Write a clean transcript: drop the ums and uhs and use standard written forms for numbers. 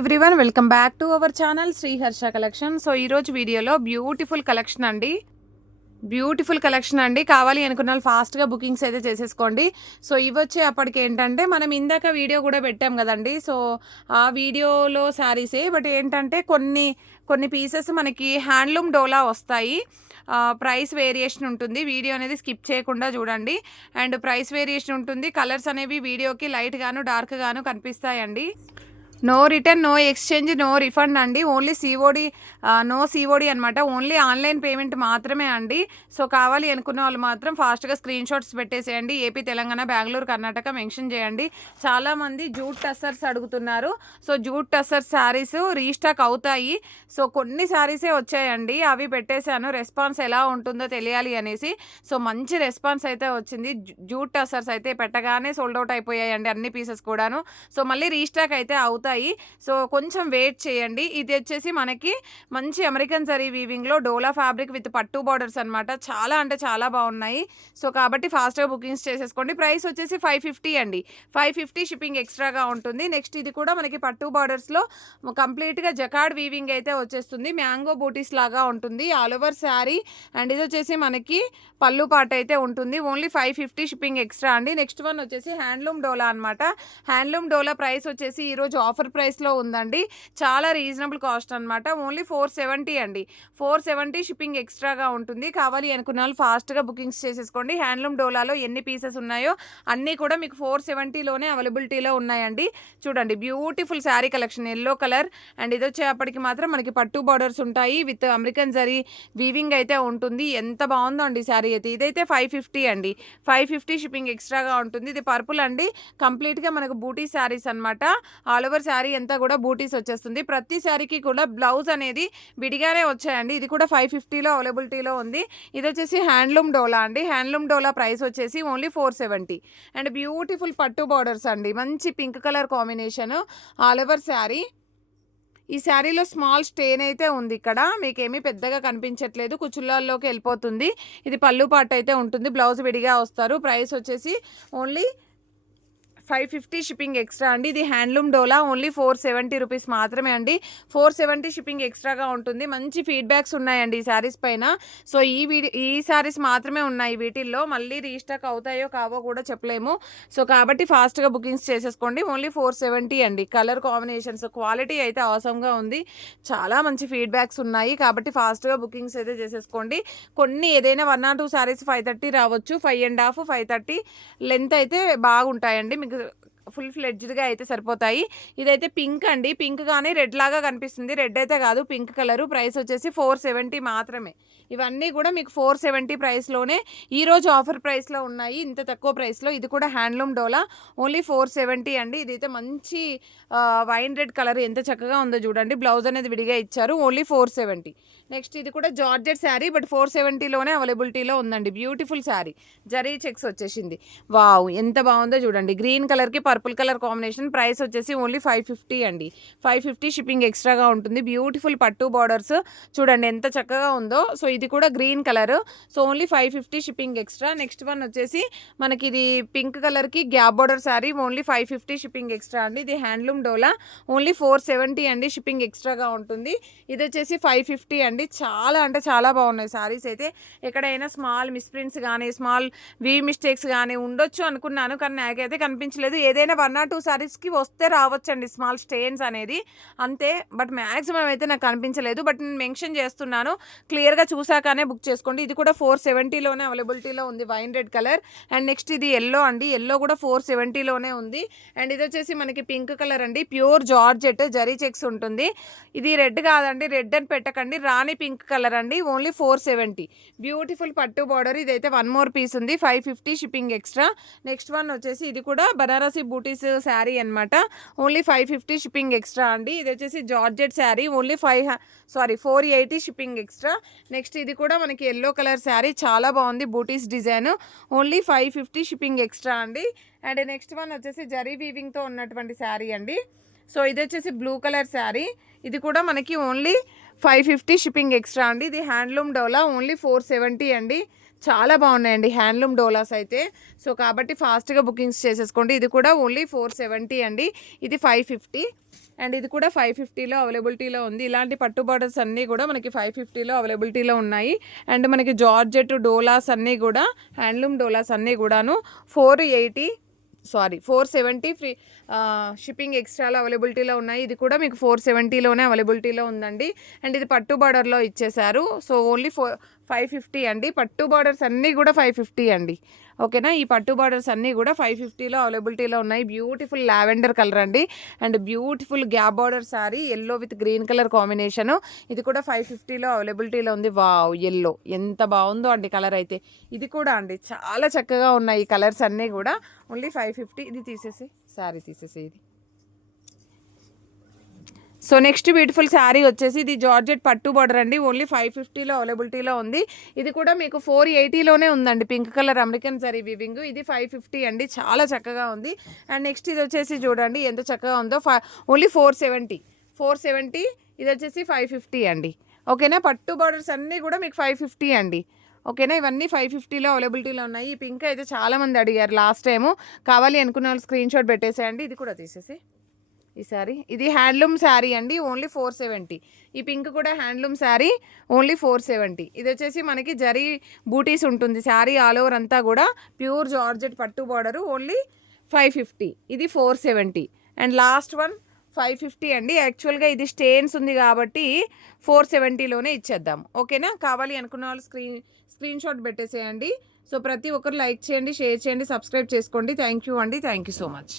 Everyone welcome back to our channel Shri Harsha collection. So ఈరోజు వీడియోలో beautiful collection అండి. కావాలి అనుకున్న వాళ్ళు ఫాస్ట్గా బుకింగ్స్ అయితే చేసేసుకోండి. సో ఇవి వచ్చే అప్పటికి ఏంటంటే మనం ఇందాక వీడియో కూడా పెట్టాం కదండి. సో ఆ వీడియోలో శారీసే, బట్ ఏంటంటే కొన్ని పీసెస్ మనకి హ్యాండ్లూమ్ డోలా వస్తాయి. ప్రైస్ వేరియేషన్ ఉంటుంది. వీడియో అనేది స్కిప్ చేయకుండా చూడండి. అండ్ ప్రైస్ వేరియేషన్ ఉంటుంది. కలర్స్ అనేవి వీడియోకి లైట్ గాను డార్క్ గాను కనిపిస్తాయండి. No return, no exchange, no refund అండి. ఓన్లీ సిఓడి, నో సిఓడి అనమాట. ఓన్లీ ఆన్లైన్ పేమెంట్ మాత్రమే అండి. సో కావాలి అనుకున్న వాళ్ళు మాత్రం ఫాస్ట్గా స్క్రీన్ షాట్స్ పెట్టేసేయండి. ఏపీ, తెలంగాణ, బెంగళూరు, కర్ణాటక మెన్షన్ చేయండి. చాలామంది జూట్ టస్సర్స్ అడుగుతున్నారు. So jute tussars saris restock అవుతాయి. సో కొన్ని శారీసే వచ్చాయండి, అవి పెట్టేశాను. రెస్పాన్స్ ఎలా ఉంటుందో తెలియాలి అనేసి. సో మంచి రెస్పాన్స్ అయితే వచ్చింది. జూట్ టస్సర్స్ అయితే పెట్టగానే సోల్డ్ అవుట్ అయిపోయాయండి అన్ని పీసెస్ కూడాను. సో మళ్ళీ రీస్టాక్ అయితే అవుతాయి. సో కొంచెం వెయిట్ చేయండి. ఇది వచ్చేసి మనకి మంచి అమెరికన్ జరీ వీవింగ్లో డోలా ఫ్యాబ్రిక్ విత్ పట్టు బార్డర్స్ అనమాట. చాలా అంటే చాలా బాగున్నాయి. సో కాబట్టి ఫాస్ట్గా బుకింగ్స్ చేసేసుకోండి. ప్రైస్ వచ్చేసి 550 అండి. 550 షిప్పింగ్ ఎక్స్ట్రాగా ఉంటుంది. నెక్స్ట్ ఇది కూడా మనకి పట్టు బార్డర్స్లో కంప్లీట్గా జకార్డ్ వీవింగ్ అయితే వచ్చేస్తుంది. మ్యాంగో బూటీస్ లాగా ఉంటుంది ఆల్ ఓవర్ శారీ. అండ్ ఇది వచ్చేసి మనకి పళ్ళు పాట అయితే ఉంటుంది. ఓన్లీ 550 షిప్పింగ్ ఎక్స్ట్రా అండి. నెక్స్ట్ వన్ వచ్చేసి హ్యాండ్లూమ్ డోలా అనమాట. హ్యాండ్లూమ్ డోలా ప్రైస్ వచ్చేసి ఈరోజు ఆఫర్ ప్రైస్లో ఉందండి. చాలా రీజనబుల్ కాస్ట్ అనమాట. ఓన్లీ 470 అండి. 470 షిప్పింగ్ ఎక్స్ట్రాగా ఉంటుంది. కావాలి అనుకున్న వాళ్ళు ఫాస్ట్గా బుకింగ్స్ చేసేసుకోండి. హ్యాండ్లూమ్ డోలాలో ఎన్ని పీసెస్ ఉన్నాయో అన్నీ కూడా మీకు 470లోనే అవైలబిలిటీలో ఉన్నాయండి. చూడండి beautiful sari collection, yellow colour. And ఇది వచ్చేప్పటికి మాత్రం మనకి పట్టు బార్డర్స్ ఉంటాయి విత్ అమెరికన్ జరీ వీవింగ్ అయితే ఉంటుంది. ఎంత బాగుందో అండి శారీ అయితే. ఇదైతే 550 అండి. 550 షిప్పింగ్ ఎక్స్ట్రాగా ఉంటుంది. ఇది పర్పుల్ అండి. కంప్లీట్గా మనకు బూటీ శారీస్ అనమాట. ఆల్ ఓవర్ శారీ అంతా కూడా బూటీస్ వచ్చేస్తుంది. ప్రతి శారీకి కూడా బ్లౌజ్ అనేది విడిగానే వచ్చాయండి. ఇది కూడా 550లో అవైలబిలిటీలో ఉంది. ఇది వచ్చేసి హ్యాండ్లూమ్ డోలా అండి. హ్యాండ్లూమ్ డోలా ప్రైస్ వచ్చేసి ఓన్లీ 470. అండ్ బ్యూటిఫుల్ పట్టు బార్డర్స్ అండి. మంచి pink colour combination all over sari. ఈ శారీలో స్మాల్ స్టెయిన్ అయితే ఉంది. ఇక్కడ మీకేమీ పెద్దగా కనిపించట్లేదు, కుచుల్లాల్లోకి వెళ్ళిపోతుంది. ఇది పళ్ళు పాట అయితే ఉంటుంది. బ్లౌజ్ విడిగా వస్తారు. ప్రైస్ వచ్చేసి ఓన్లీ 550 షిప్పింగ్ ఎక్స్ట్రా అండి. ఇది హ్యాండ్లూమ్ డోలా ఓన్లీ 470 రూపీస్ మాత్రమే అండి. 470 షిప్పింగ్ ఎక్స్ట్రాగా ఉంటుంది. మంచి ఫీడ్బ్యాక్స్ ఉన్నాయండి ఈ శారీస్ పైన. సో ఈ శారీస్ మాత్రమే ఉన్నాయి వీటిల్లో. మళ్ళీ రీస్టాక్ అవుతాయో కావో కూడా చెప్పలేము. సో కాబట్టి ఫాస్ట్గా బుకింగ్స్ చేసేసుకోండి. ఓన్లీ 470 అండి. కలర్ కాంబినేషన్స్ క్వాలిటీ అయితే అవసరంగా ఉంది. చాలా మంచి ఫీడ్బ్యాక్స్ ఉన్నాయి. కాబట్టి ఫాస్ట్గా బుకింగ్స్ అయితే చేసేసుకోండి. కొన్ని ఏదైనా 1 or 2 శారీస్ 530 రావచ్చు. 5.5, 530 లెంత్ అయితే బాగుంటాయండి. మీకు ఫుల్ ఫ్లెడ్జ్డ్గా అయితే సరిపోతాయి. ఇదైతే పింక్ అండి. పింక్ కానీ రెడ్ లాగా కనిపిస్తుంది. రెడ్ అయితే కాదు, పింక్ కలరు. ప్రైస్ వచ్చేసి 470 మాత్రమే. ఇవన్నీ కూడా మీకు 470 ప్రైస్లోనే ఈరోజు ఆఫర్ ప్రైస్లో ఉన్నాయి. ఇంత తక్కువ ప్రైస్లో. ఇది కూడా హ్యాండ్లూమ్ డోలా ఓన్లీ 470 అండి. ఇదైతే మంచి వైన్ రెడ్ కలర్ ఎంత చక్కగా ఉందో చూడండి. బ్లౌజ్ అనేది విడిగా ఇచ్చారు. ఓన్లీ 470. నెక్స్ట్ ఇది కూడా జార్జెట్ శారీ, బట్ 470లోనే అవైలబిలిటీలో ఉందండి. బ్యూటిఫుల్ శారీ, జరీ చెక్స్ వచ్చేసింది. వావ్ ఎంత బాగుందో చూడండి. గ్రీన్ కలర్కి పర్పుల్ కలర్ కాంబినేషన్. ప్రైస్ వచ్చేసి ఓన్లీ 550 అండి. 550 షిప్పింగ్ ఎక్స్ట్రాగా ఉంటుంది. బ్యూటిఫుల్ పట్టు బార్డర్స్ చూడండి ఎంత చక్కగా ఉందో. సో ఇది కూడా green colour. So only 550 shipping extra. Next one వచ్చేసి మనకి ఇది పింక్ కలర్కి gap border sari. Only 550 shipping extra అండి. ఇది హ్యాండ్లూమ్ డోలా ఓన్లీ 470 అండి. షిప్పింగ్ ఎక్స్ట్రాగా ఉంటుంది. ఇది వచ్చేసి 550 అండి. చాలా అంటే చాలా బాగున్నాయి శారీస్ అయితే. ఎక్కడైనా స్మాల్ మిస్ప్రింట్స్ కానీ స్మాల్ వీ మిస్టేక్స్ కానీ ఉండొచ్చు అనుకున్నాను, కానీ నాకైతే కనిపించలేదు. ఏదైనా 1 or 2 శారీస్కి వస్తే రావచ్చండి స్మాల్ స్టెయిన్స్ అనేది, అంతే. బట్ మ్యాక్సిమం అయితే నాకు కనిపించలేదు. బట్ నేను మెన్షన్ చేస్తున్నాను, క్లియర్గా చూసాకనే బుక్ చేసుకోండి. ఇది కూడా 470లోనే అవైలబిలిటీలో ఉంది. Wine red colour. And next ఇది ఎల్లో అండి. ఎల్లో కూడా 470లోనే ఉంది. అండ్ ఇది వచ్చేసి మనకి పింక్ కలర్ అండి. ప్యూర్ జార్జెట్ జరీ చెక్స్ ఉంటుంది. ఇది రెడ్ కాదండి, రెడ్ అని పెట్టకండి, రాణి పింక్ కలర్ అండి. ఓన్లీ 470. బ్యూటిఫుల్ పట్టు బార్డర్. ఇదైతే 1 more పీస్ ఉంది. 550 షిప్పింగ్ ఎక్స్ట్రా. నెక్స్ట్ వన్ వచ్చేసి ఇది కూడా బనారసి బూటీస్ శారీ అనమాట. ఓన్లీ 550 షిప్పింగ్ ఎక్స్ట్రా అండి. ఇది వచ్చేసి georgette sari. Only 480 shipping extra. Next ఇది కూడా మనకి ఎల్లో కలర్ శారీ. చాలా బాగుంది బూటీస్ డిజైన్. ఓన్లీ 550 షిప్పింగ్ ఎక్స్ట్రా అండి. అండ్ నెక్స్ట్ వన్ వచ్చేసి జరీ వీవింగ్తో ఉన్నటువంటి శారీ అండి. సో ఇది వచ్చేసి బ్లూ కలర్ శారీ. ఇది కూడా మనకి ఓన్లీ 550 షిప్పింగ్ ఎక్స్ట్రా అండి. ఇది హ్యాండ్లూమ్ డోలా ఓన్లీ 470 అండి. చాలా బాగున్నాయండి హ్యాండ్లూమ్ డోలాస్ అయితే. సో కాబట్టి ఫాస్ట్గా బుకింగ్స్ చేసేసుకోండి. ఇది కూడా ఓన్లీ 470 అండి. ఇది 550. అండ్ ఇది కూడా 550లో అవైలబిలిటీలో ఉంది. ఇలాంటి పట్టు బార్డర్స్ అన్నీ కూడా మనకి 550లో అవైలబిలిటీలో ఉన్నాయి. అండ్ మనకి జార్జెట్ డోలాస్ అన్నీ కూడా హ్యాండ్లూమ్ డోలాస్ అన్నీ కూడాను 470 ఫ్రీ షిప్పింగ్ ఎక్స్ట్రాలో అవైలబిలిటీలో ఉన్నాయి. ఇది కూడా మీకు 470లోనే అవైలబిలిటీలో ఉందండి. అండ్ ఇది పట్టు బార్డర్లో ఇచ్చేసారు. సో ఓన్లీ 550 అండి. పట్టు బార్డర్స్ అన్నీ కూడా 550 అండి. ఓకేనా, ఈ పట్టు బార్డర్స్ అన్నీ కూడా 550లో అవైలబిలిటీలో ఉన్నాయి. బ్యూటిఫుల్ లావెండర్ కలర్ అండి. And beautiful gap border sari yellow with green colour combination. ఇది కూడా 550లో అవైలబిలిటీలో ఉంది. వావ్, ఎల్లో ఎంత బాగుందో అండి కలర్ అయితే. ఇది కూడా అండి చాలా చక్కగా ఉన్నాయి ఈ కలర్స్ అన్నీ కూడా. ఓన్లీ 550. ఇది తీసేసి శారీ తీసేసి ఇది. సో నెక్స్ట్ బ్యూటిఫుల్ శారీ వచ్చేసి ఇది జార్జెట్ పట్టు బార్డర్ అండి. ఓన్లీ 550లో అవైలబిలిటీలో ఉంది. ఇది కూడా మీకు 480లోనే ఉందండి. Pink colour American zari weaving. ఇది 550 అండి. చాలా చక్కగా ఉంది. అండ్ నెక్స్ట్ ఇది వచ్చేసి చూడండి ఎంత చక్కగా ఉందో. ఓన్లీ 470. ఇది వచ్చేసి 550 అండి. ఓకేనా, పట్టు బార్డర్స్ అన్నీ కూడా మీకు 550 అండి. ఓకేనా, ఇవన్నీ 550లో అవైలబిలిటీలో ఉన్నాయి. ఈ పింక్ అయితే చాలామంది అడిగారు లాస్ట్ టైము. కావాలి అనుకున్న వాళ్ళు స్క్రీన్ షాట్ పెట్టేసేయండి. ఇది కూడా తీసేసి ఈ శారీ, ఇది హ్యాండ్లూమ్ శారీ అండి. ఓన్లీ 470. ఈ పింక్ కూడా హ్యాండ్లూమ్ శారీ. ఓన్లీ 470. ఇది వచ్చేసి మనకి జరీ బూటీస్ ఉంటుంది శారీ ఆల్ ఓవర్ అంతా కూడా. ప్యూర్ జార్జెట్ పట్టు బార్డరు. ఓన్లీ 550. ఇది 470. అండ్ లాస్ట్ వన్ 550 అండి. యాక్చువల్గా ఇది స్టెయిన్స్ ఉంది కాబట్టి 470లోనే ఇచ్చేద్దాం. ఓకేనా, కావాలి అనుకున్న వాళ్ళు స్క్రీన్ షాట్ పెట్టేసేయండి. సో ప్రతి ఒక్కరు లైక్ చేయండి, షేర్ చేయండి, సబ్స్క్రైబ్ చేసుకోండి. థ్యాంక్ యూ అండి. Thank you so much.